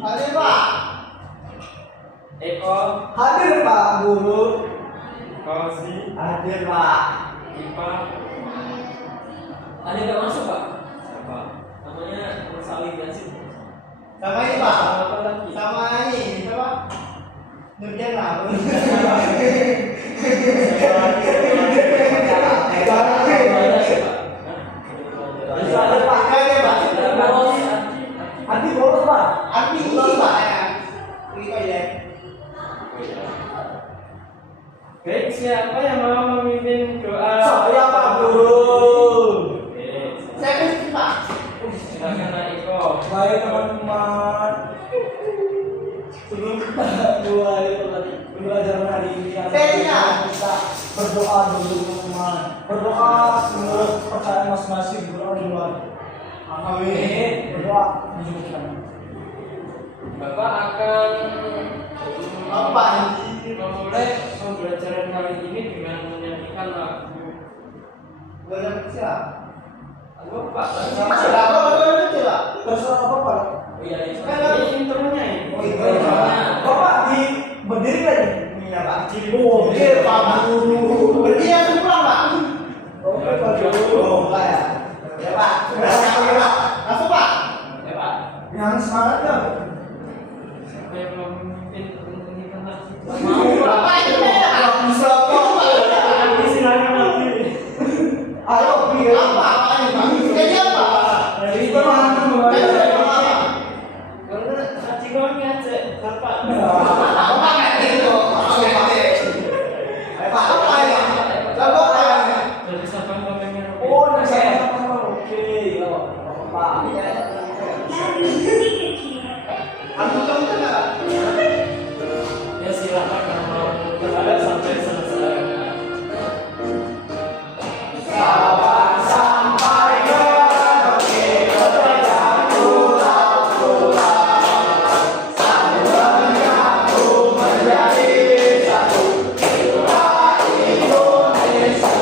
Hadir Pak. Eko. Hadir Pak Guru. Kausi. Hadir Pak. Ipa. Ada nggak masuk Pak? Siapa? Namanya Salim Yasin. Sama ini Pak. Apa lagi? Sama ini siapa? Nurjan lah. Ada Pak. Andi bolos Pak. Andi ini Pak ya. Ini toilet. Baik, siapa yang mau memimpin doa? Saya Pak Guru. Oke, Saya Kristi Pak. silakan Nak Iko. Baik teman-teman. Sebelum kita mulai pembelajaran hari ini, kita berdoa dulu teman-teman. Berdoa menurut percayaan masing-masing. Berdoa di luar. Amin. Berdoa dijumpai. Bapak akan Apa memulai pembelajaran kali ini dengan menyanyikan lagu. boleh siapa? Bapak. Siapa boleh coba? Terserah apa Pak? Oh iya, ini intronya ini. Oh iya. Bapak di berdiri lagi. Iya Pak. Oke Pak Guru. Berdiri langsung pulang Pak. Oke Pak Guru. Oh enggak ya. Ya Pak. Langsung Pak. Ya Pak. Yang semangat ya. Siapa yang mau memimpin menyanyikan lagu? Mau Bapak itu ya. Bisa kok. Nanti silakan nanti. Ayo bilang apa ini Pak? Jadi apa? Jadi teman-teman. Karena hati kau ngajak Bapak. Bapak nggak gitu. Pak apa ya? Coba Dari Sabang sampai Merauke. oh, nah saya oke. Pak. Aku kamu kenal? Ya silakan kalau mau berada sampai selesai. Sabar sampai Merauke, menyatu menjadi satu. Itulah Indonesia.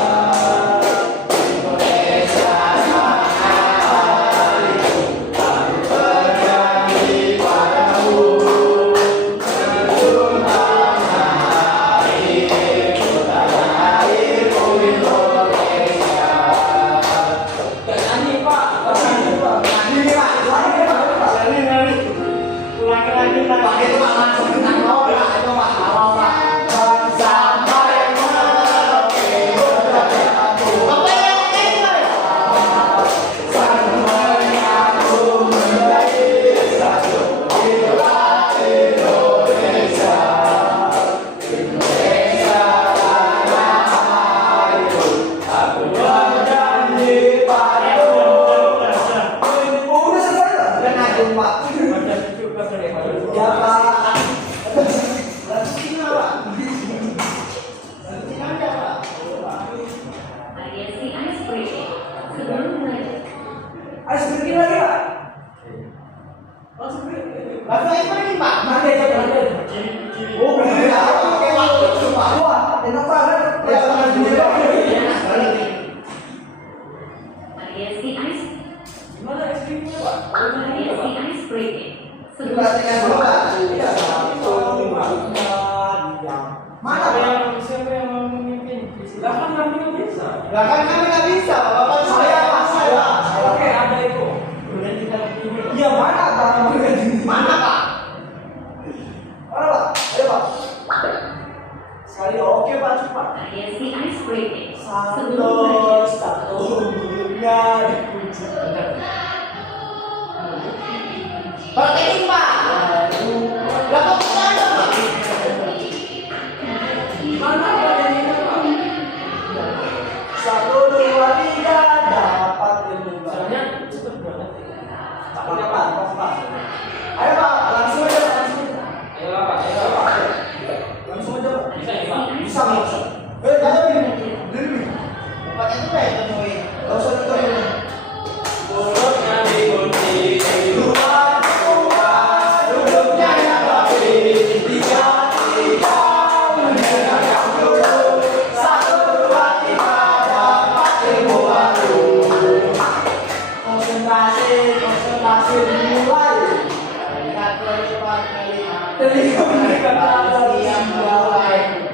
Indonesia hari aku berjanji padamu. Siapa yang mau memimpin? Silakan kami nggak bisa. Lah kan kami nggak bisa, Bapak saya. Oke, ada itu. Kemudian kita pilih. Iya mana Pak? Mana Pak? Mana Pak? Ayo Pak. Sekali oke Pak cepat. Santos satu gurunya dikunci. Pak ini Pak. Lah kok ada Pak? Mana ada ini Pak? 1, 2, 3 dapat ilmu. Soalnya cepet banget. Takutnya Pak, Pak. Ayo Pak, langsung aja Pak, langsung. Ayo Pak, ayo Pak. Langsung aja Pak. Bisa ya Pak? Bisa Pak. Ayo ini. Ini. Tempatnya Dari kata yang lain.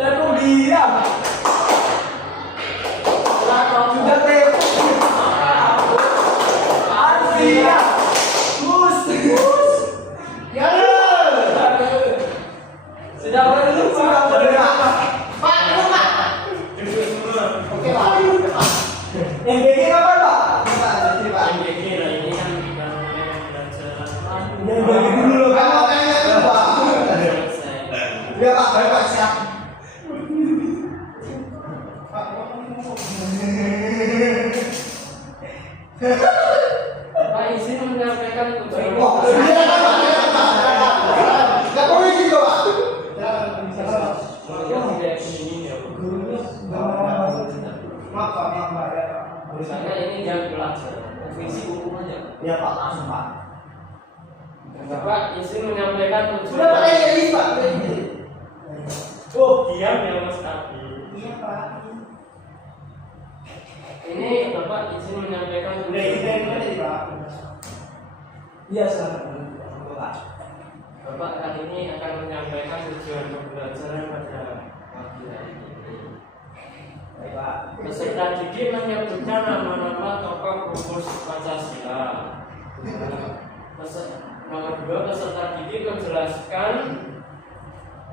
Dan lu diam. Sudah tempo. Asia. Gus. Ya. Sudah boleh dulu, Sudah Pak. boleh, Pak. Pak, lu, Pak. Duduk semua. Oke, Pak. Yang BG kapan, Pak? Pak, jadi, Pak. Yang kira ini kan belajar. Yang BG dulu loh, kan makanya itu, Pak. Selesai. Ya, Pak, baik, Pak, siap. Pak izin menyampaikan tujuan. Oh, iya, Pak. Nggak boleh gitu, Pak. Maaf, Pak, maaf, Pak, ya, Pak. Misalnya ini jam pelajaran, visi hukum aja. Ya, Pak, langsung, Pak. Bapak izin menyampaikan Sudah, Pak, tujuan. ini, Pak. Ini. Oh, diam ya Mas Abi. Iya, Pak. Ini Bapak izin menyampaikan Udah, kita tujuan. ini aja, Pak. Iya, silakan. Pak. Bapak kali ini akan menyampaikan tujuan pembelajaran pada pagi hari ini. Baik, Pak. Peserta didik menyebutkan nama-nama tokoh rumus Pancasila. Nomor 2, peserta didik menjelaskan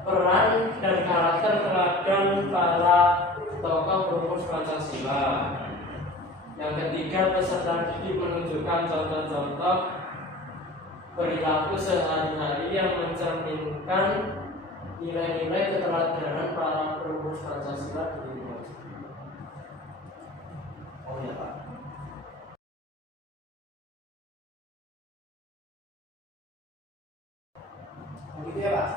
peran dan karakter teladan para tokoh rumus Pancasila. Yang ketiga, peserta didik menunjukkan contoh-contoh perilaku sehari-hari yang mencerminkan nilai-nilai keteladanan para perumus Pancasila di lingkungan. Oh, iya, Pak. Begitu ya, Pak.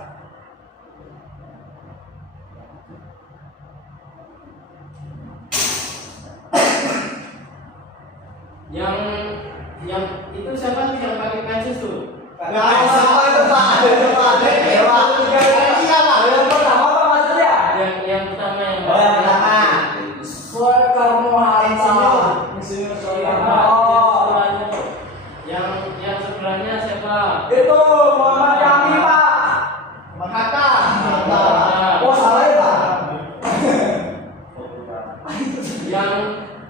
Yang itu siapa nih yang pakai pensil tuh? Nah, siapa itu, Pak? Itu, Pak. Dewa. Iya, Pak. Yang pertama apa maksudnya? Yang pertama yang Oh, yang pertama. Soekarno Hatta. Insinyur Soekarno. Yang sebelahnya siapa? Itu Muhammad Kami, Pak. Muhammad Hatta. Oh, salah ya, Pak.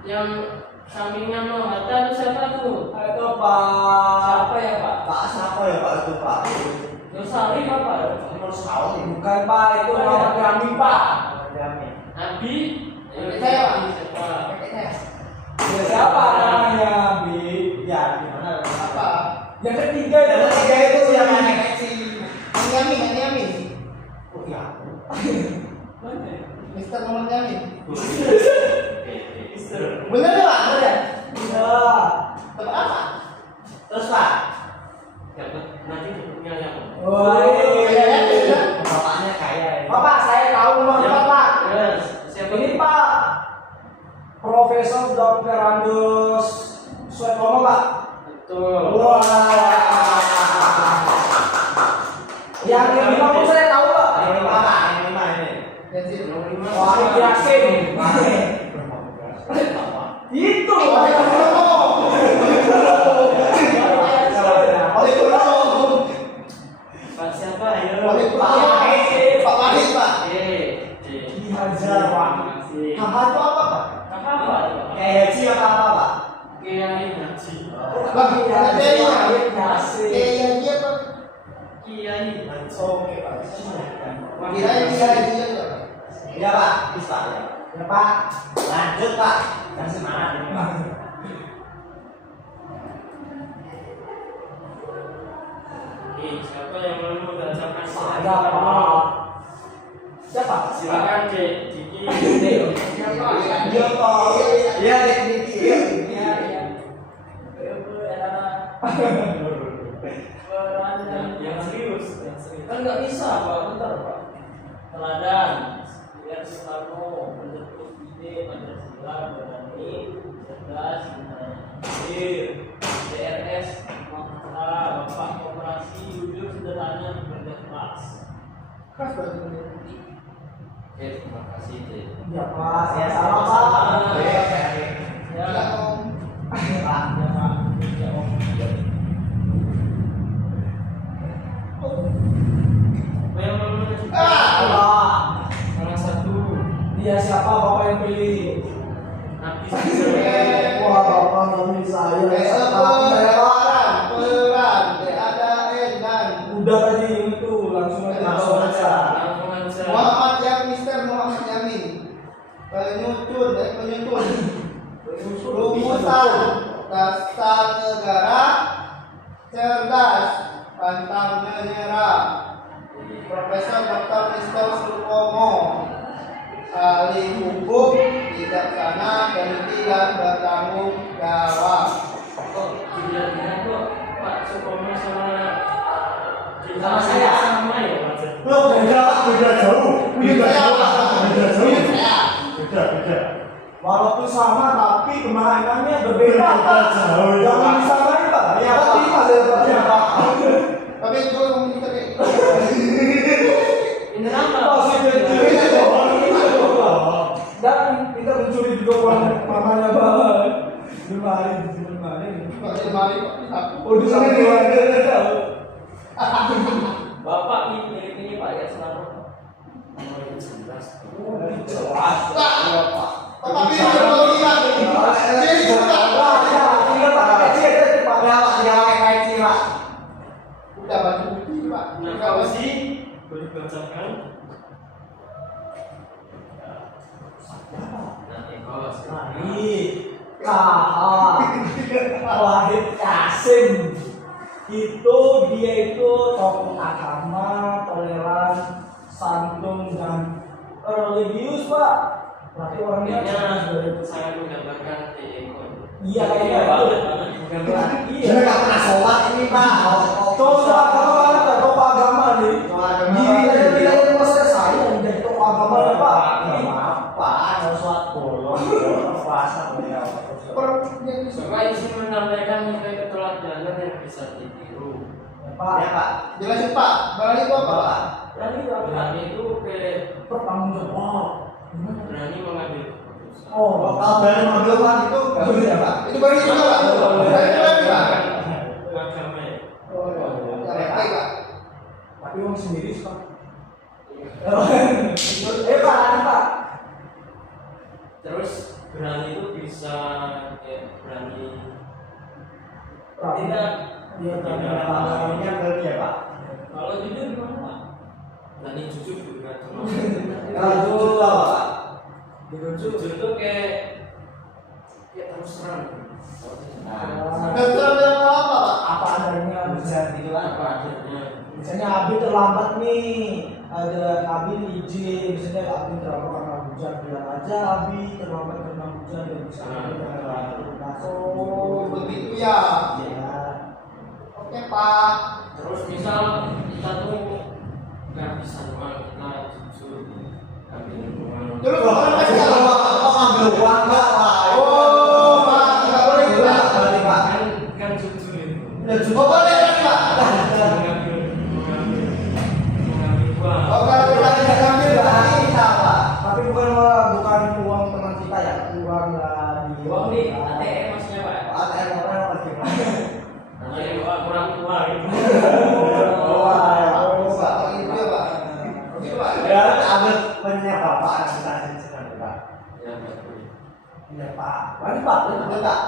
Yang sampingnya Muhammad Hatta itu siapa tuh? Itu Pak. Siapa ya Pak? Pak siapa ya, Pak? Itu, Pak. Nusari apa? Nur Sauli. Bukan, Pak. Itu Muhammad Kami, Pak. Nabi? Saya, Pak. Siapa? Ya, siapa namanya, Bi? Ya, gimana? Apa? Yang ketiga itu yang mana? Yamin. Oh, iya. Mana? Mister Muhammad Yamin. Mister. Bener ya, Pak? Bener ya? Iya. Tempat apa? Terus, Pak? Nanti bentuknya apa? Wah, iya. Bapaknya kaya. Bapak, saya tahu nomor 4, Pak. Siapa Ini, Pak. Profesor Dr. Andus Suetomo, Pak. Betul. Wah. Yang kelima pun saya tahu, Pak. Yang lima, Pak. Yang lima ini. Nomor 5. Wah, ini Yasin. Itu. Pak siapa ya? Pak Wahid, Pak. Ki Hajar, Pak. Kakak itu apa, Pak? Kakak apa? Kayak haji apa, Pak? Kiai Haji. Kiai. Oke, Pak. Iya, Pak. Bisa, ya. Ya, Pak. Lanjut, Pak. Dan semangat ini, Pak. Siapa yang mau membacakan? Saya, Pak. Siapa? Silakan Dek Diki. Siapa? Iya, Pak. Iya, Dek Diki. Iya. Yang serius. Kan nggak bisa Pak, bentar Pak. Teladan. Biar Soekarno menjemput ide Pancasila berani cerdas hadir DRS Maka Bapak Koperasi jujur sederhana bekerja keras. Terima kasih Dek. Iya, Pak. Saya salah, Pak. Ya. Ya, Om. Pak. Ya Pak. Ya Om. Ya siapa bapak yang pilih? Nabi Wah bapak namanya saya. peran, ada dan Udah tadi itu langsung aja. Muhammad Yamin, Mister Muhammad Yamin. Penyusun. Rumusan dasar negara cerdas, pantang menyerah. Profesor Dr. Mister Supomo, ahli hukum, bijaksana, teliti dan bertanggung jawab. Kok bilang kok Pak Supomo sama Sama saya. sama ya Mas? Lo beda jauh. Beda. Walaupun sama tapi kemahanannya berbeda. Jauh. Jangan disamain Pak. Ya Pak. Tapi itu ngomong kita kayak Ini apa? Dan kita mencuri juga uang mamanya Pak. Kemarin. Pak Jemali, Oh di sana Bapak ini Pak ya selalu jelas. jelas. tapi kalau lihat ini udah baju putih Pak. Nah, kalau sih boleh bacakan. Nah, ekos. Wahid Kasim dia itu tokoh agama, toleran, santun dan religius Pak. Berarti orangnya Sangat menggambarkan ekor. iya kayaknya Pak. Iya. Dia nggak pernah sholat ini Pak. Tokoh agama, tokoh agama nih. Di wilayah saya yang jadi tokoh agama ya Pak. Maaf Pak, ada sholat bolong, puasa Bapak izin menyampaikan nilai keteladanan yang bisa ditiru. Pak. Ya Pak. Jelasin Pak, berani itu apa Pak? Berani itu Bertanggung jawab. berani mengambil keputusan. Oh, Kalau berani mengambil uang itu nggak boleh ya Pak. Itu berani juga Pak. Berani Pak. Agama ya. Ya, baik Pak. tapi uang sendiri Pak. Pak. Terus berani itu bisa ya, berani Tidak. Dia Ini berarti ya Pak. kalau jujur gimana Pak? Berani jujur juga Kalau Pak. jujur tuh kayak terus terang. Dasar yang apa Pak? apa adanya Bisa gitu kan Apa Pak. adanya. misalnya Abi terlambat nih, ada Abi izin, misalnya Abi terlambat karena hujan, bilang aja Abi terlambat karena hujan dan bisa Oh, begitu ya. ya. Oke Pak. Terus misal kita tuh nggak bisa uang, kita jujur ambil uang. Terus Kok ngambil uang Pak? Oh, Pak, nggak boleh gitu Pak. Berarti Pak. Kan jujur itu. Oh, boleh kan Pak? mengambil uang. Oh, kalau kita tidak ambil berarti kita Pak. Tapi bukan uang teman kita ya, uang di Uang di ATM maksudnya Pak. ATM orang pasti Pak. ATM kurang tua gitu. Oh, Pak, gitu ya Pak. Gitu Pak. Ya, ambil punya Bapak yang kita senang Pak. Ya betul. Iya Pak. Mari Pak, betul Pak.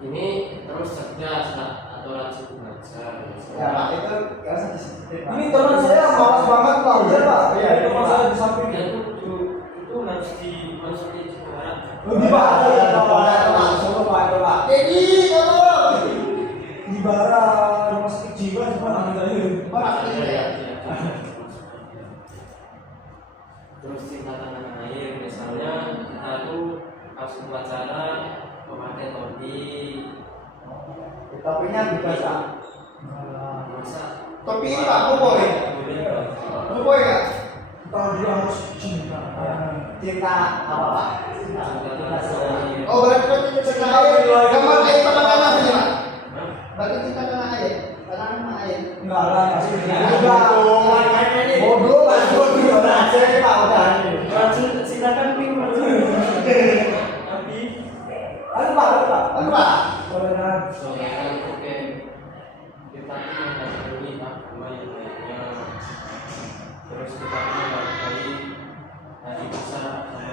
Ini terus cerdas lah atau rajin belajar. Ya Pak, itu nggak usah disebut Pak. Ini teman saya malas banget belajar Pak. Iya, teman saya di samping. Dan itu harus dimasuki juga. Lebih Pak, Langsung Pak itu Pak. Jadi, kamu di bara rumah sakit jiwa cuma namanya. Pak, Ya, ya, ya. Terus tingkatan tanah air, misalnya kita tuh pas upacara memakai topi. Topinya bebas Pak. Masa topi ini Pak, boboy. Boboy nggak? Kita dia harus cinta. Cinta apa Pak? Cinta sendiri. Oh, berarti kita cinta air. Gambar air sama tanah saja Pak. Berarti cinta tanah air. Tanah sama air. Enggak lah, masih Bodoh Pak, bodoh aja Pak udah. silakan pinggul. Tapi Ayo Pak, ayo Pak. Kan Pak. Toleran. soalnya oke kita tuh menghargai agama yang lainnya. Terus kita tuh menghargai hari besar agama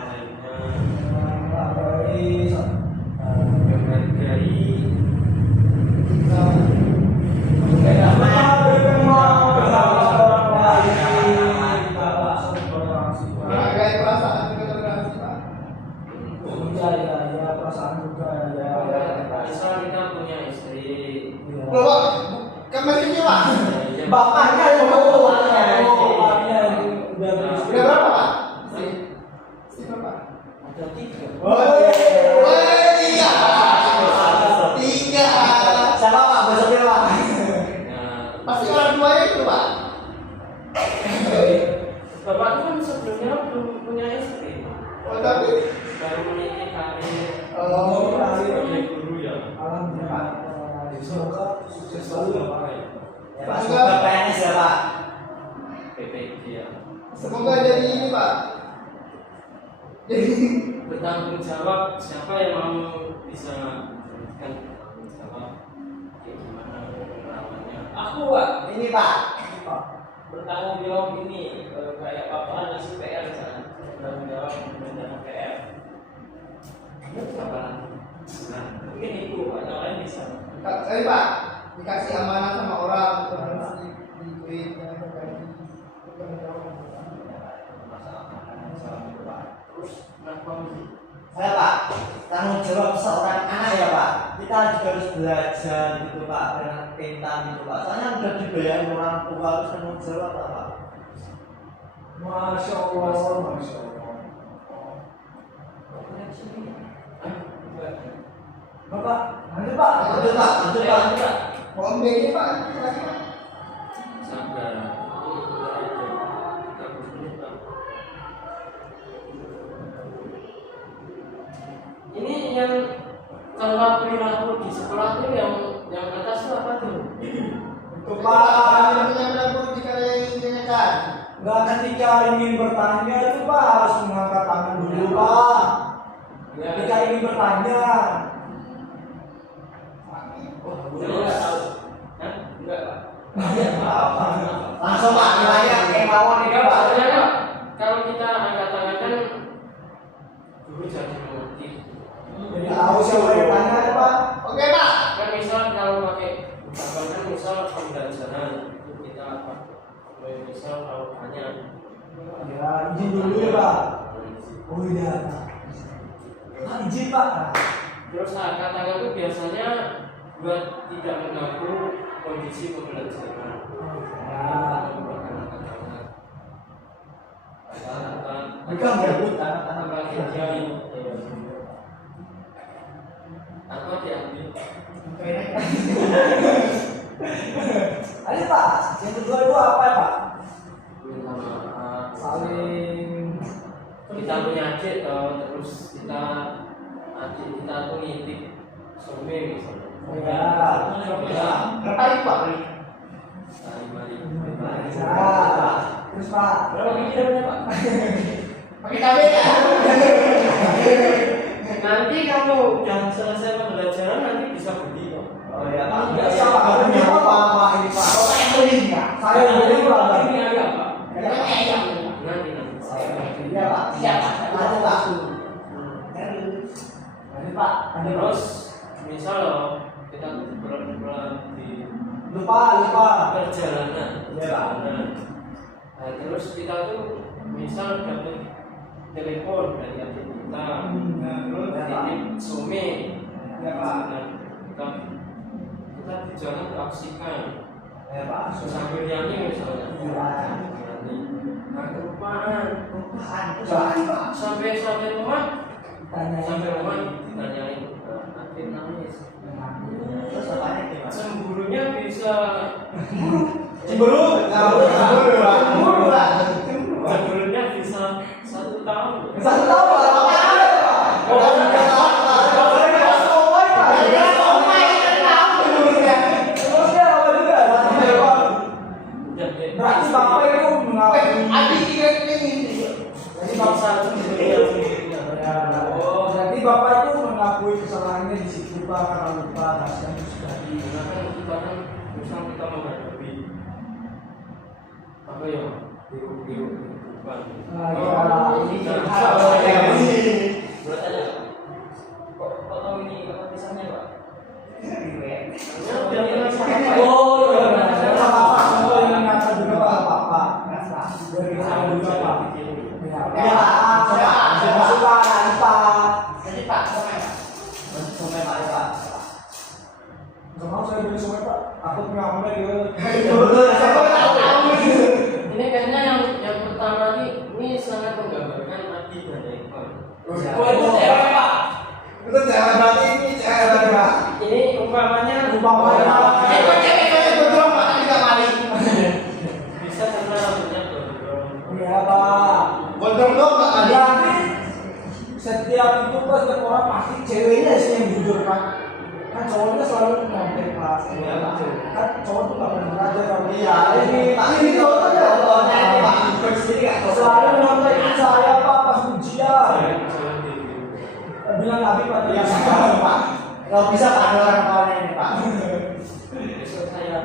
Bapaknya yang Bapaknya udah Udah berapa, Pak? Saya Istri berapa? ada 3. Tiga. Tiga. Siapa Pak? Besoknya Pak. Nah, Pasti orang tuanya itu, Pak. bapak itu kan sebelumnya belum punya istri, Oh, tapi baru meniti karir karir. sebagai guru ya. Alhamdulillah. Semoga sukses selalu ya Pak. Ya Pak, semoga PNS ya Pak. PPG ya. semoga jadi ini, Pak. Jadi Bertanggung jawab, siapa yang mau bisa memberikan bertanggung jawab kayak gimana pengalamannya. Aku Pak, Ini Pak. bertanggung jawab ini kayak bapak ngasih PR kan, bertanggung jawab dengan PR. Apa? Nah, Mungkin itu Pak, yang lain bisa. Pak, dikasih amanah sama orang terus duit yang terjadi. terus kenapa Saya Pak, tanggung jawab seorang anak ya Pak. Kita juga harus belajar gitu Pak, dengan pintar gitu Pak. Soalnya udah dibayarin orang tua harus tanggung jawab Pak. Masya Allah, Masya Allah. Bapak, lanjut Pak. Lanjut Pak, lanjut Pak. Om BG, Pak. Lagi, Pak. sabar? Ini yang contoh perilaku di sekolah itu yang atas itu apa tuh? Itu Pak, Pak. benar-benar jika yang ditanyakan. Enggak, ketika ingin bertanya itu Pak harus mengangkat tangan dulu Pak. Ya, Ketika ingin bertanya, saya nggak tahu. Hah? Enggak Pak. Langsung Pak, nilainya kayak mawon ini Enggak Pak. Pak. Soalnya Pak, kalau kita angkat tangan kan guru jadi mengerti. jadi tahu siapa yang tanya ya Pak. Oke, Pak. Kan misal kalau pakai ucapan kan misal pembelajaran itu kita apa? Misal kalau tanya. Ya, izin dulu ya Pak. Oh iya Pak. Nah, izin Pak. Terus angkat tangan itu biasanya buat tidak mengganggu kondisi pembelajaran. Ya. Bukan berebut anak-anak. Apa diambil? Apa diambil? Ayo Pak, yang kedua itu apa ya Pak? Minta maaf. Saling Kita punya adik terus adik kita tuh ngintip some misalnya. ya. Berapa itu, Pak? Mari. Ya. Terus Pak, berapa pikirannya Pak? Pakai cabai ya? Nanti kalau udah selesai pembelajaran nanti bisa beli kok. Oh iya Pak. Biasa Pak, punya Pak ini Pak. Pakai kuning ya? Saya beli Pak. Ini ada Pak. Pakai ayam. Nanti. Iya Pak. Siapa? Lanjut Pak. Lanjut Pak. Lanjut Pak. Terus misal kita tuh pelan-pelan di Lupa. perjalanan. Iya, Pak. Nah, terus kita tuh misal dapat telepon dari adik kita, Terus titip some, ya Pak. kita jangan keasikan. Ya Pak. Sambil nyanyi misalnya. Iya. Nyanyi. Nah, kelupaan. Pak. Sampai rumah, Tanya sampai rumah ditanyain. Nanti nangis. Terus bapaknya gimana? Cemburunya bisa. Cemburu? Cemburu Pak. Cemburu, Pak. Cemburunya bisa 1 tahun. Satu tahun Pak. Bapaknya ada ya Pak. Oh, ada Pak. Bapaknya ada somai Pak. Ada somai, kan tahu cemburunya. Terus dia apa juga? Ada Pak. Udah deh. Berarti Bapak itu mengakui. Adik kita ini. Jadi bisa cemburunya. Oh, berarti Bapak itu mengakui kesalahannya di situ Pak karena lupa kasihan itu sudah di. Karena kan kita kan misal kita menghadapi apa ya biru-biru kehidupan. Ini Buat aja. Kok tahu ini apa pisahnya Pak? Oh, ya, sama Pak. Oh, yang ngasih juga Pak, Pak. Dari saya juga Pak. Ya, Pak. Masuk Pak, lanjut Pak. Jadi, Pak, somai, Pak. Somai Pak ya Pak. Nggak mau saya beli somai Pak. Takut nggak mau dia. Cemburu ya Pak. ini contoh ya contohnya ini Pak sendiri nggak tahu. Selalu nonton saya Pak pas ujian. Bilang Abi Pak Ya sama Pak. Kalau bisa Pak ada orang kawannya ini Pak. Besok saya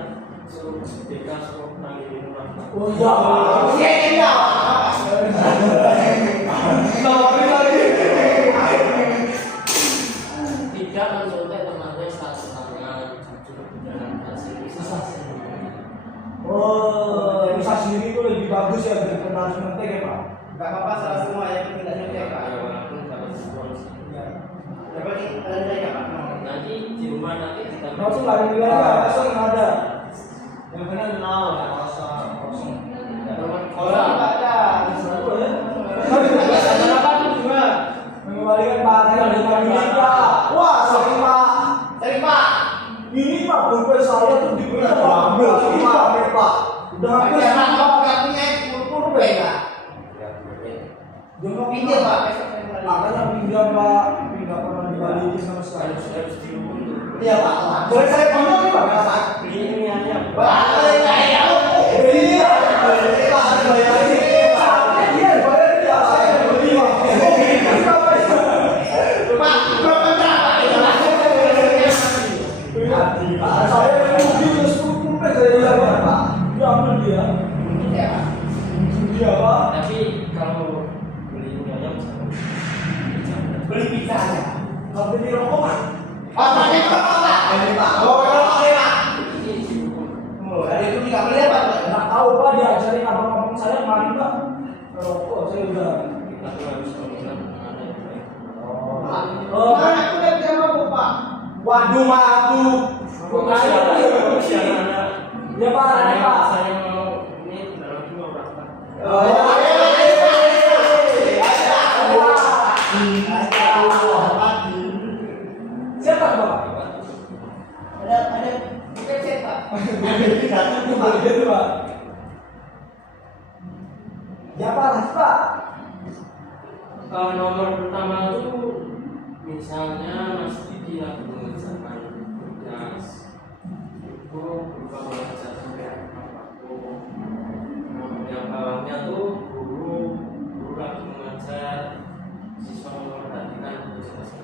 suruh BK suruh nanti di rumah. Oh iya Pak. Iya iya Pak. Tidak mencontoh temannya satu tangan jujur dengan hasil bisa. Oh, bisa sendiri itu lebih bagus ya daripada harus mentek ya Pak. Gak apa-apa salah semua yang penting tidak nyontek Pak. Walaupun dapat respon. Dapat ada nilai nggak Pak? Nanti di rumah nanti kita Kalau nggak ada nilainya, besok nggak ada. Yang benar nol, nggak kosong. Orang Nggak ada. Satu ya. apa itu juga? Mengembalikan barang yang dimiliki Pak. Wah, sorry Pak. Dari Pak. Ini Pak, pulpen saya tuh dibeli Pak. Pak. Udah habis Jangan Pak. nggak punya pulpen Pak. Jangan Pinjam Pak. Besok saya kembali. Makanya pinjam Pak, pinjam pernah dibalikin sama sekali. Harus dihukum tuh. Iya Pak. Boleh saya pondok nih Pak? Pak. Ini aja. Boleh saya. Iya. Pak, bayar ini Pak. Iya, bayar dia. Saya beli Pak. Pak, berapa Pak? Saya rugi terus pulpen saya bilang Pak. Dia ambil dia. Iya Pak. Iya Pak. Tapi kalau beli ayam sama Beli pizza aja. Kalau beli rokok Pak. Pak, pakai rokok Pak. Ini Pak. Oh, rokok ya Pak. ini dihukum. Oh, ada itu nggak beli apa Pak? Nggak tahu Pak, diajarin abang-abang saya kemarin Pak. Rokok saya udah. Kita tuh harus komitmen ada yang baik. Oh, Mana aku lihat dia mabuk Pak? waduh mabuk. Ya Pak, ada Pak. Saya mau ini dalam 2 orang. Oh, Siapa Pak? ada bukan saya Pak. Gitu Pak. Ya Pak, lanjut Pak. Nomor pertama itu misalnya Mas Didi lagi mengerjakan tugas itu berupa belajar sampai waktu. Yang bawahnya tuh guru lagi mengajar, siswa memperhatikan itu selesai.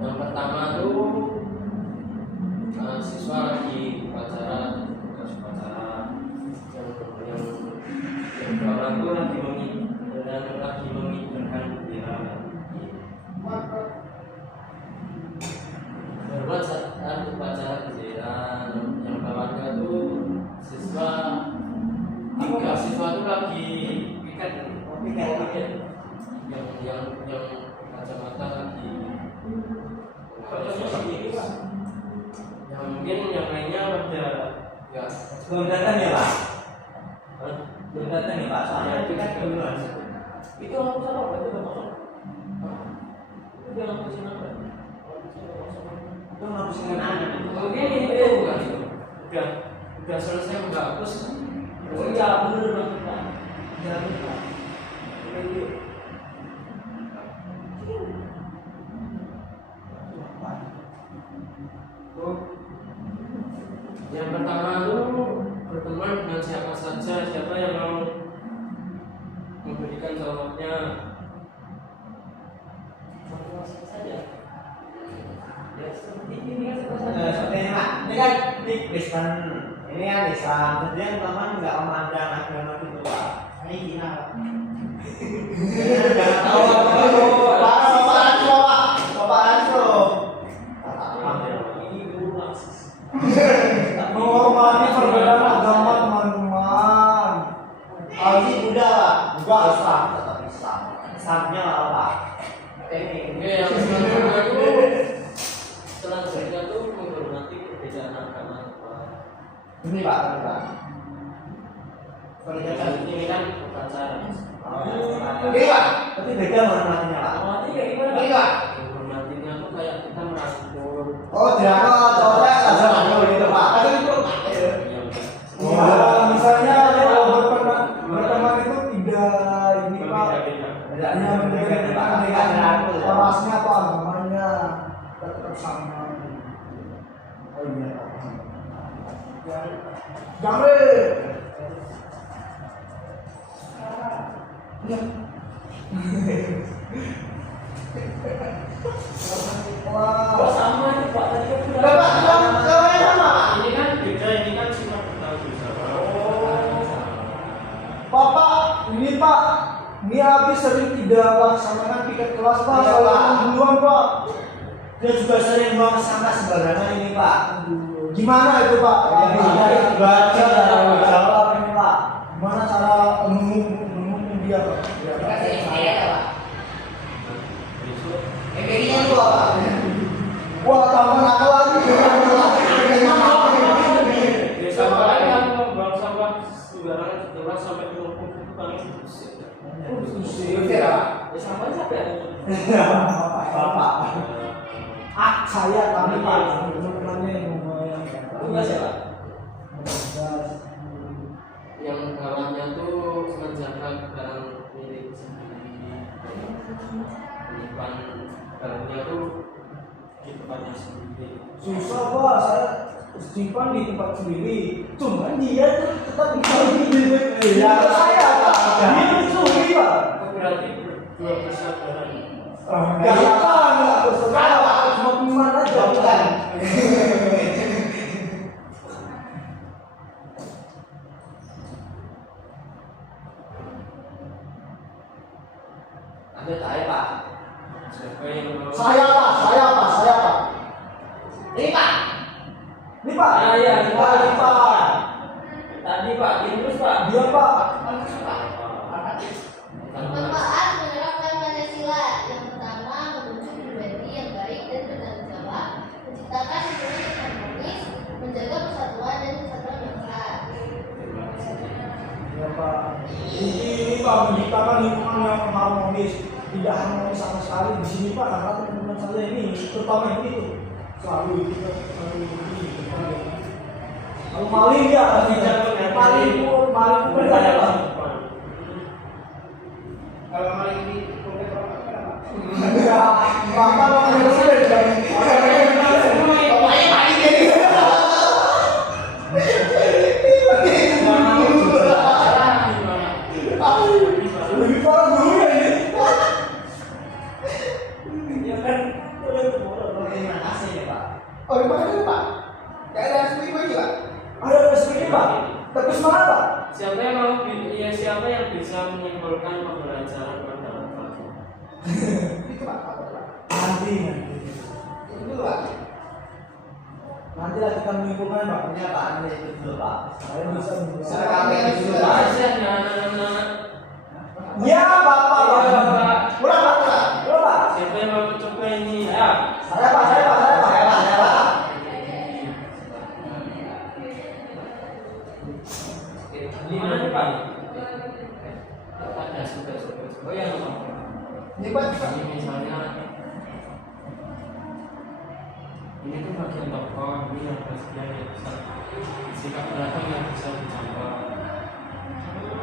Yang pertama tuh siswa lagi upacara, tugas upacara yang orang tuh lagi mengibarkan bendera. Berbuat saat upacara bendera, yang bawahnya tuh siswa tuh lagi piket, yang kacamata lagi. Ya mungkin yang lainnya ada ya Belum datang ya Pak? Hah? Belum datang ya Pak? Soalnya itu kan duluan. itu aku salah apa itu udah kosong. Itu jangan pusing apa? Itu ngapusin anak. Mungkin itu bukan itu. Udah selesai menghapus. Oh iya bener banget Pak. Jangan Pak. Yang pertama itu berteman dengan siapa saja, siapa yang mau memberikan jawabnya. Saja. Ya seperti ini kan Seperti ini Pak. Ini kan di Kristen. Ini kan Islam. Jadi yang teman nggak memandang agama gitu Pak. Ini Cina Pak. Jangan tahu Pak. Bapak Anslo Pak. Bapak Anslo. ini guru rasis. Menghormati perbedaan agama teman-teman. Alji Buddha Pak. Enggak, Islam. Tetap Islam. Islamnya lah Pak. Ini. Oke, yang selanjutnya itu selanjutnya tuh menghormati perbedaan agama. Ini Pak. Ini Pak. Perbedaan ini kan upacara. Oke Pak. Tapi beda hormatnya Pak. Hormati kayak gimana? Oke Pak. Hormatinya tuh kayak kita merangkul. Oh, jangan coret aja gitu Pak. Ada itu. Yang Ya, misalnya kalau Wah, sama ini Pak. Tadi kan sudah. Bapak, namanya sama Pak. Ini kan beda, ini kan cuma bertanggung jawab. Bapak, ini Pak. Ini habis sering tidak laksanakan piket kelas Pak. Iya, Soalnya Pak. duluan Pak. Dia juga sering buang sampah sembarangan ini Pak. Gimana itu Pak? Ya, Pak. Baca tanggung jawab ini Pak. Gimana cara menghukum dia Pak? Dikasih STI ya Pak. Besok MPG-nya dua Pak. Wah, tambah nakal lagi. sampah kan membuang sampah sembarangan di tempat sampai menumpuk itu paling buset. Serius ya Pak. Ya sampah siapa ya? Bapak. Saya kami Pak. Teman-temannya yang lumayan. Tugas ya Pak. Yang kawannya tuh menjaga barang milik sendiri, menyimpan barangnya tuh di tempatnya sendiri. Susah Pak, saya simpan di tempat sendiri. Cuman dia tuh tetap di Ya, saya Pak. Dia mencuri Pak. Oh, berarti berdua bersaudara. Enggak bersaudara Pak. Cuma teman aja. Bukan. Anda tahu Pak. Siapa yang mau? Saya Pak. Ini Pak. Ini Pak. Ah, iya, ini Pak. Ini Pak. Tadi Pak, ini terus Pak. Dia Pak. Manfaat menerapkan Pancasila. Yang pertama, membentuk pribadi yang baik dan bertanggung jawab, menciptakan lingkungan yang harmonis, menjaga persatuan dan kesatuan bangsa. Ya Pak. Ini Pak menciptakan lingkungan yang harmonis. Tidak harmonis sama sekali di sini Pak. Karena teman-teman saya ini, terutama yang itu selalu ini. Kalau maling ya, maling pun bertanya Pak. Kalau maling ini komplit Pak. Bapak mau presiden dan Pokoknya maling jadi. lebih parah gurunya ini. Ya kan, Terima kasih ya Pak. Oh, di mana itu, Pak? Gak ada SPP lagi, Pak? Ada SPG Pak. Tapi semangat Pak. siapa yang mau siapa yang bisa menyimpulkan pembelajaran pada waktu? Itu, Pak. Apa, Pak? Nanti. Itu dulu, Pak. Nanti lah kita menyimpulkan Pak. Punya Pak, Anda itu dulu Pak. Saya bisa Saya kami dulu Pak. Masih ada anak-anak. Ya Bapak. Iya, Pak. Pulang Pak. Pulang Pak. Siapa yang mau coba ini? Ya. Saya Pak. Saya Pak. Gimana nih Pak? Ada sudah. Oh ya, Ini, Pak. ini misalnya ini tuh bagian tokoh, ini yang bagian yang bisa sikap beragam yang bisa dicampur.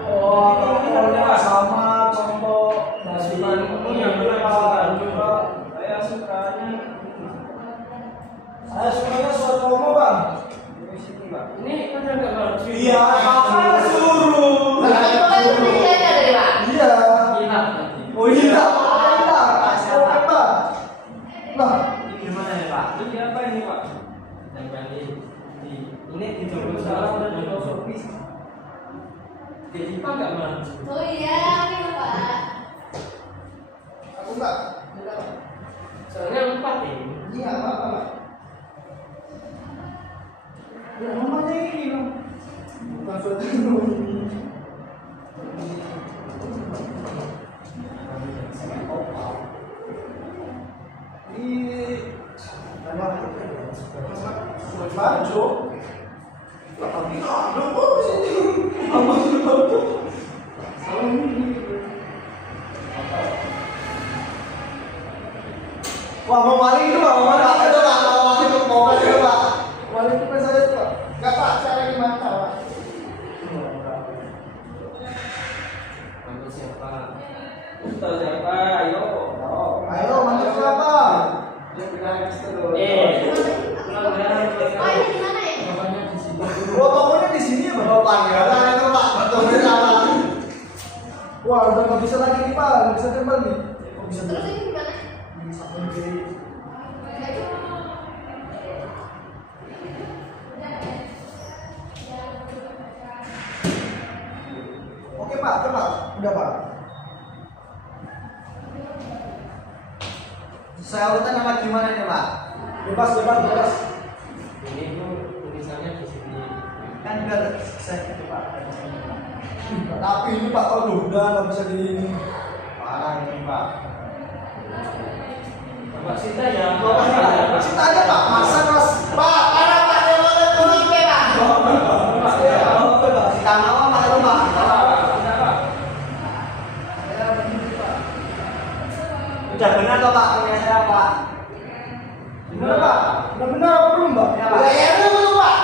Oh, tokohnya sama contoh dari Masukan yang benar Pak. saya sukanya Saya sukanya suara promo Bang. ini kan agak lucu. Iya, Bapak suruh. Nah, itu kan penelitiannya dari Pak. Iya. Hilang tadi. Oh iya, Pak. Oke Pak. Nah, Ini gimana ya Pak? Ini apa ini Pak? Ini dicoba salah udah filosofis. Jadi Pak nggak maju. Oh iya, oke Pak. Aku enggak. Tidak, Pak. Soalnya 4 ini. Iya, Pak. Pak. ya namanya ini Bang. Bukan suatu ini. Baju. Wah, mau maling itu Pak, mau maling. Itu, Pak. Mau maling itu, Pak. Maling itu kan saya, Pak. Enggak, Pak. Saya lagi mantap, Pak. Bantu siapa? Tahu siapa? Ayo. Ayo, mantap siapa? Pulang Oh, ini gimana ya? Bapaknya di sini. Oh, tokonya di sini ya Bang. Oh, panggilan itu Pak. Betul sama. Wah, udah nggak bisa lagi nih Pak, nggak bisa tembak nih. Kok bisa Terus ini gimana? satu kiri. Oke Pak, udah Pak. Saya urutan nama gimana nih Pak? Bebas. Ini tuh tulisannya di sini. Kan biar saya gitu Pak. Tapi ini Pak, kalau udah nggak bisa di ini. Parah ini Pak. Bapak Sinta ya. Kita aja Pak, masa Mas. Pak, parah Pak, yang mana turun Pak? Kita mau Pak itu Pak. Udah benar toh Pak punya saya Pak. Benar Pak? Udah benar apa belum Pak? Ya, Pak. Udah ya belum Pak?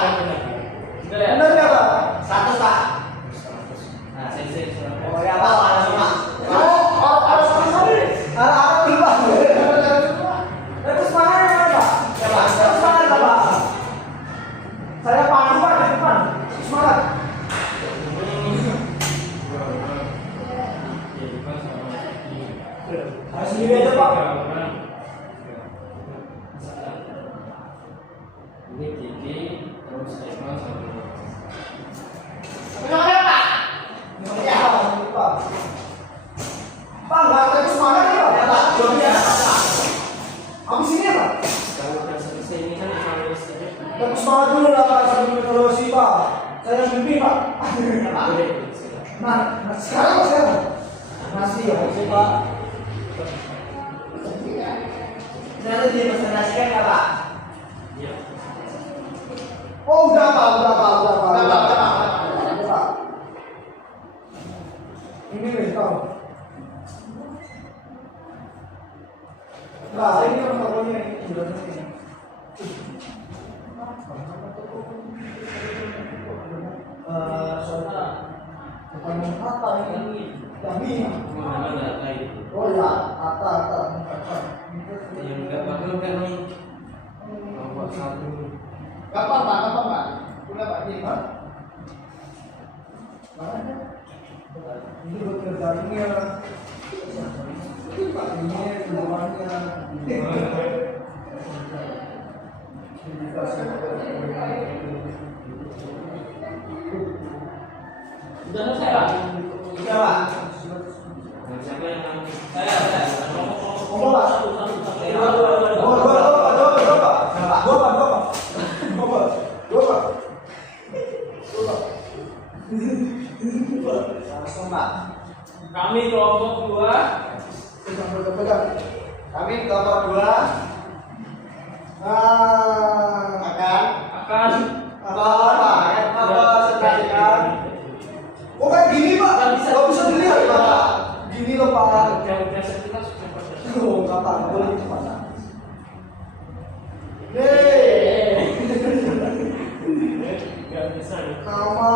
Benar nggak Pak? 100 Pak. Nah, saya. Oh ya Pak, langsung Pak. Arah dulu Pak. Terus mana Pak? Ya Pak. Terus mana Pak? Saya pandu Pak di depan. Semangat. Harus sendiri aja Pak. Ini Kiki, terus Eva sama Kenapa Pak? Ya, Pak. Pak, nggak ada semangat nih Pak. Ya Pak. Habis ini ya Pak? kalau udah selesai ini kan evaluasi aja. Tapi semangat dulu lah Pak, sebelum evaluasi Pak. Saya mimpi Pak. Boleh. Nah, sekarang. Masih ya Pak. Ternyata dipresentasikan ya Pak. Iya. Oh, udah Pak. Udah, Pak. Ini nih, tahu. Nah, ini kan fotonya ini sudah selesai. Soalnya bukan kata ini, kami. Mana data itu? Oh ya, kata. Yang enggak bakal kan nih. Nomor 1. Kapan Pak? Udah Pak, ini Pak. Mana? Ini bekerjanya. Pak ini rumahnya. Sudah selesai Pak? Udah Pak. Siapa yang nangis? Saya. Ngomong Pak. Langsung Pak. Kami kelompok 2 Kami kelompok 2 akan sedangkan Oh kayak gini Pak, nggak bisa dilihat Pak. Gini loh Pak. udah kita sudah pada. Oh nggak Pak, boleh cepat. Nggak bisa. Nama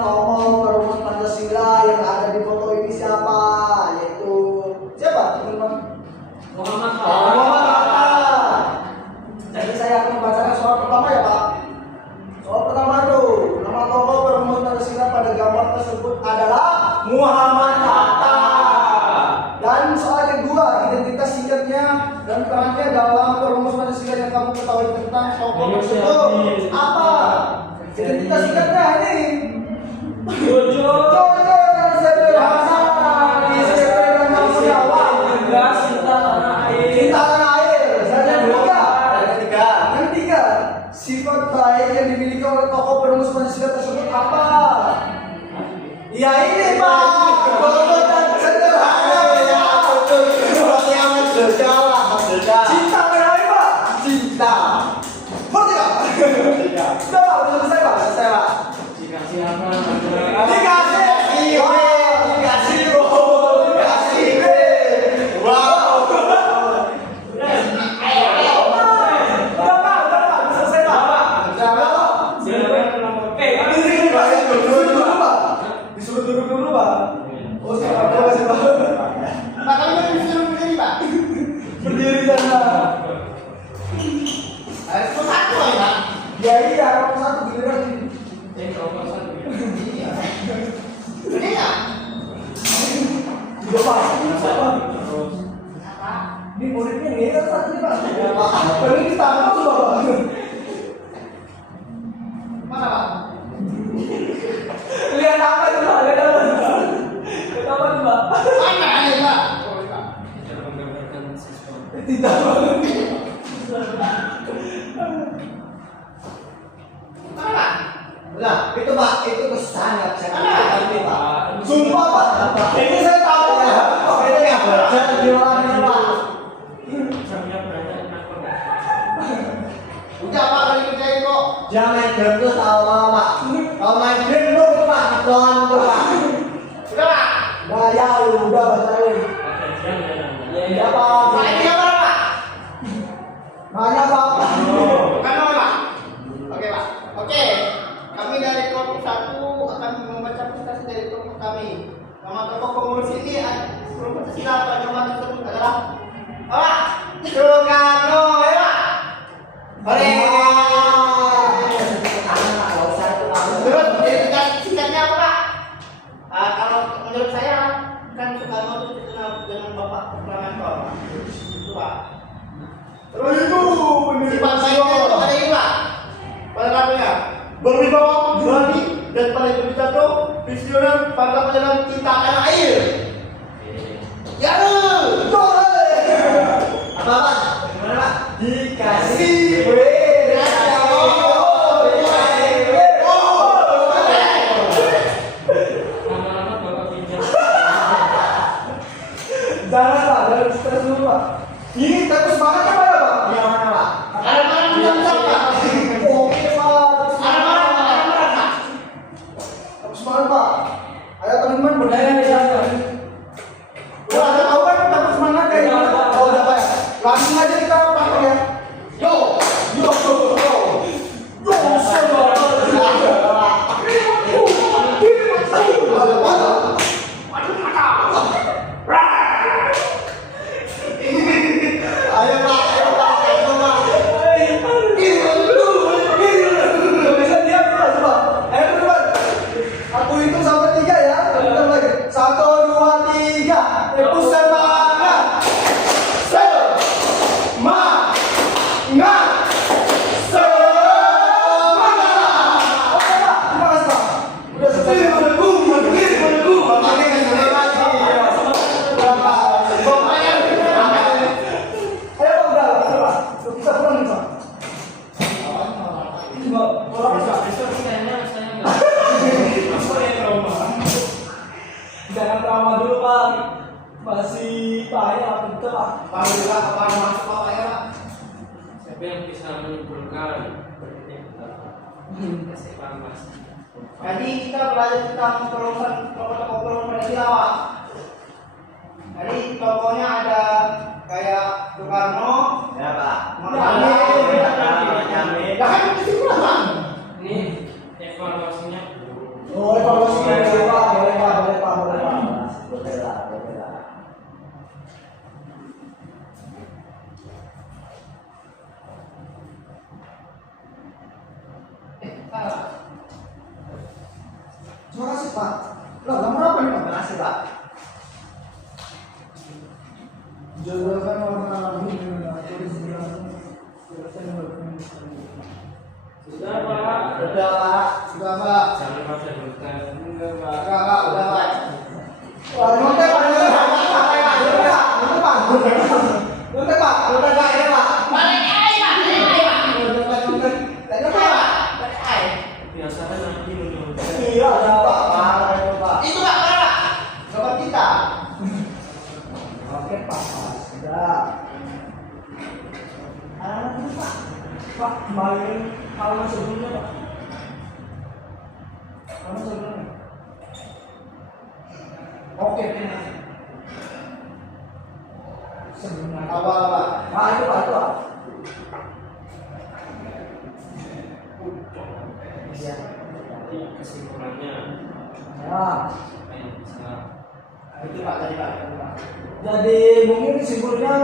tokoh perumus Pancasila yang ada di foto ini siapa? Yaitu siapa teman-teman? Muhammad Muhammad Hatta. Jadi saya akan membacakan soal pertama ya Pak. Soal pertama itu nama tokoh perumus Pancasila pada gambar tersebut adalah Muhammad Hatta. Dan soal kedua, identitas singkatnya dan perannya dalam perumus Pancasila yang kamu ketahui tentang tokoh tersebut apa? Identitas singkatnya ini Jojo. Jojo dan sederhana di CP dan kamu jawab. Cinta tanah air. Cinta tanah air. Dan yang ketiga, yang ketiga, sifat baik yang dimiliki oleh tokoh perumus Pancasila tersebut apa? Ya ini Pak, Jojo dan sederhana. Cinta tanah air Pak. Cinta. Merdeka. Sudah Pak, sudah selesai Pak. Selesai Pak. Dikasih apa? Dikasih. Wow. Udah Pak, bisa selesai Pak. Siapa yang nomor P? Disuruh duduk dulu Pak. Oh, sekarang Mana? Nah, itu Pak, itu kesan nggak bisa Mana? Pak. Sumpah Pak, ini saya tahu ya. Ini nggak baca di orangnya Pak. Jamnya banyak kenapa nggak? Udah Pak kali kerjain kok. Jangan main game tuh tahu apa Pak. Kalau main game lu Pak, nonton tuh Pak. Udah Pak. Nah ya udah bacain. Ada jam ya namanya. Ya Pak. Pak ini apa Pak? Nanya Pak. Bukan apa Pak? Oke Pak. Oke. Kami dari kelompok 1 akan membaca presentasi dari kelompok kami. Nama tokoh pengurus ini kelompok Pancasila pada zaman tersebut adalah apa? Soekarno ya Pak. Oleh. Terus singkatnya apa Pak? Kalau menurut saya kan Soekarno itu dikenal dengan Bapak Proklamator. Itu Pak. Terus itu sifat baiknya itu ada ini Pak. Pada lagunya berwibawa, berani dan paling berpidato, visioner, pada menjalankan cinta tanah air. Ya Apa Pak? Gimana Pak? Dikasih Lama-lama bapak pinjam. Jangan Pak, jangan stres dulu Pak. Ini tapi semangat apa ya Pak? Yang mana Pak? ada mana bilang Pak? Oke Pak. Ada mana Pak? Tapi semangat Pak. Ayo teman-teman berdaya di sana. Wah, ada tahu kan tapi semangat kayak gimana? Oh udah Pak. Langsung aja kita pakai ya. Yo, Yo yo yo. Yo ayo Pak, ayo Pak, ayo Pak. bisa diam Pak, coba. Ayo teman-teman. Aku hitung sampai 3 ya. Kita lagi. 1 2 3. Semangat. Semangat. Semangat. Oke Pak, terima kasih Pak. Udah selesai. Bapaknya kan semangat sih. Bapak, bapaknya Ayo Pak, udah Pak. Kita pulang nih Pak. Ini Pak, pulang Pak. Besok kayaknya saya nggak. Apa ya trauma? Jangan trauma dulu Pak. Masih payah betul Pak. Pak juga apa masuk bapaknya Pak? Siapa yang bisa menyimpulkan berarti kasih paham mas. Jadi kita belajar tentang tokoh-tokoh Pancasila Pak. Jadi tokohnya ada kayak Soekarno, Ya Pak. Mahatma, Jamin. lah kan kesimpulan Pak. Ini evaluasinya. Oh, evaluasinya boleh Pak, boleh Pak, boleh Pak, boleh Pak. Boleh lah, boleh lah. Salah. Terima kasih Pak. Lah, gambar apa nih Pak? Terima kasih Pak. Jawaban orang Sudah pak. Udah Pak. Sudah Pak. Jangan pada dokter. Enggak Pak, udah Pak. Wah, nyontek Pak, nyontek Pak. Nyontek Pak. Nyontek Pak. Nyontek Pak, ini Pak. Balik ai Pak, balik ai Pak. Nyontek. Balik ai Pak, balik ai. Biasanya nanti menurut Iya, ada Pak. Itu Pak. Itu Pak, mana Pak? Sobat kita. Oke Pak, sudah. Pak, Pak, kembali halaman sebelumnya Pak. Halaman sebelumnya. Oke, ini. Sebelumnya. Awal Pak. Pak, itu Pak, itu Pak. Iya. nanti kesimpulannya Ya. apa yang bisa. Itu Pak tadi Pak. Tadi, Pak. Jadi mungkin kesimpulannya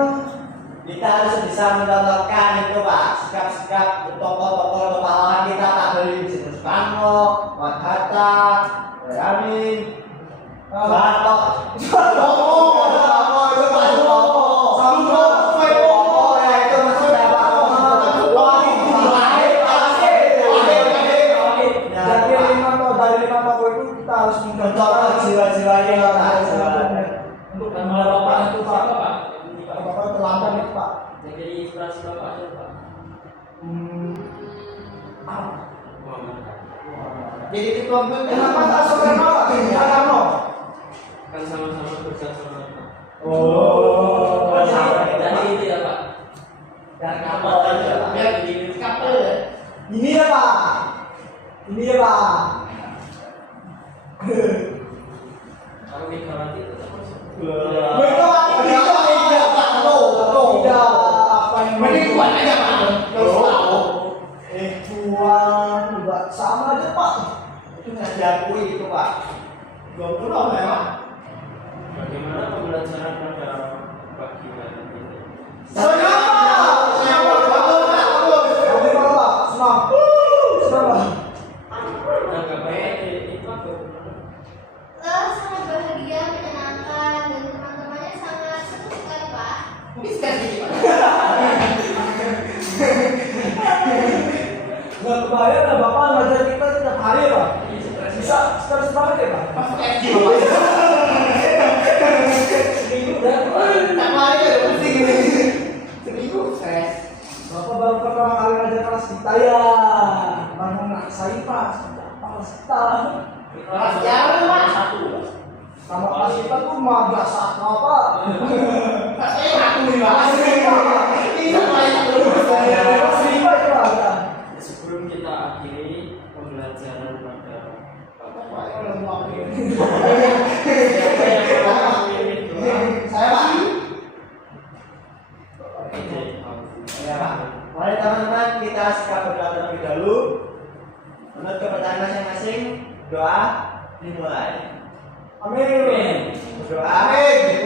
Kita harus bisa mencontohkan itu Pak, sikap-sikap tokoh-tokoh pahlawan kita Pak, dari Soekarno, Muhammad Hatta, Yamin, Soeharto, Jadi dari 5 tokoh itu kita harus mencontoh jiwa-jiwanya Pak, untuk melakukan itu Pak. Bapak terlambat itu Pak. tonton. Kenapa tak Soekarno Pak? Soekarno. Kan sama-sama kerja sama Pak. Oh, Jadi itu ya Pak. Dan Kapal aja Pak. Biar begini kapal. ini ya Pak. Ini ya Pak. Kalau Megawati tetap masuk. Megawati tidak apa yang Mending buat aja Pak. Kalau tahu. Cuan juga sama aja Pak. Itu nggak diakui itu Pak. Gua belum memang. Bagaimana pembelajaran pada pagi hari ini? Bagaimana Pak? Senang. Senang Pak. Tanggapannya itu apa? Sangat bahagia, menyenangkan, dan teman-temannya sangat seru sekali Pak. Mungkin sekali Pak. Nggak kebayang lah Bapak ngajar kita setiap hari ya Pak. Bisa stres banget ya Pak. Masuk SD Pak. Seminggu udah Pak. Tak lari ada pusing ini. Seminggu stres. Bapak baru pertama kali ngajar kelas kita ya. Mana ngerasain Pak? Kelas kita. Kelas jarang Pak. Sama kelas kita tuh madrasah apa? Pas saya aku nih Pak. Ini paling dulu saya. Kelas 5 itu Pak. Sebelum kita akhiri pembelajaran pada Bapak, siapa yang mau memilih doa? Saya Pak. Oke, Ya Pak. Mari teman-teman kita sikap berdoa terlebih dahulu. Menurut kepercayaan masing-masing, doa dimulai. Amin. Berdoa. Amin.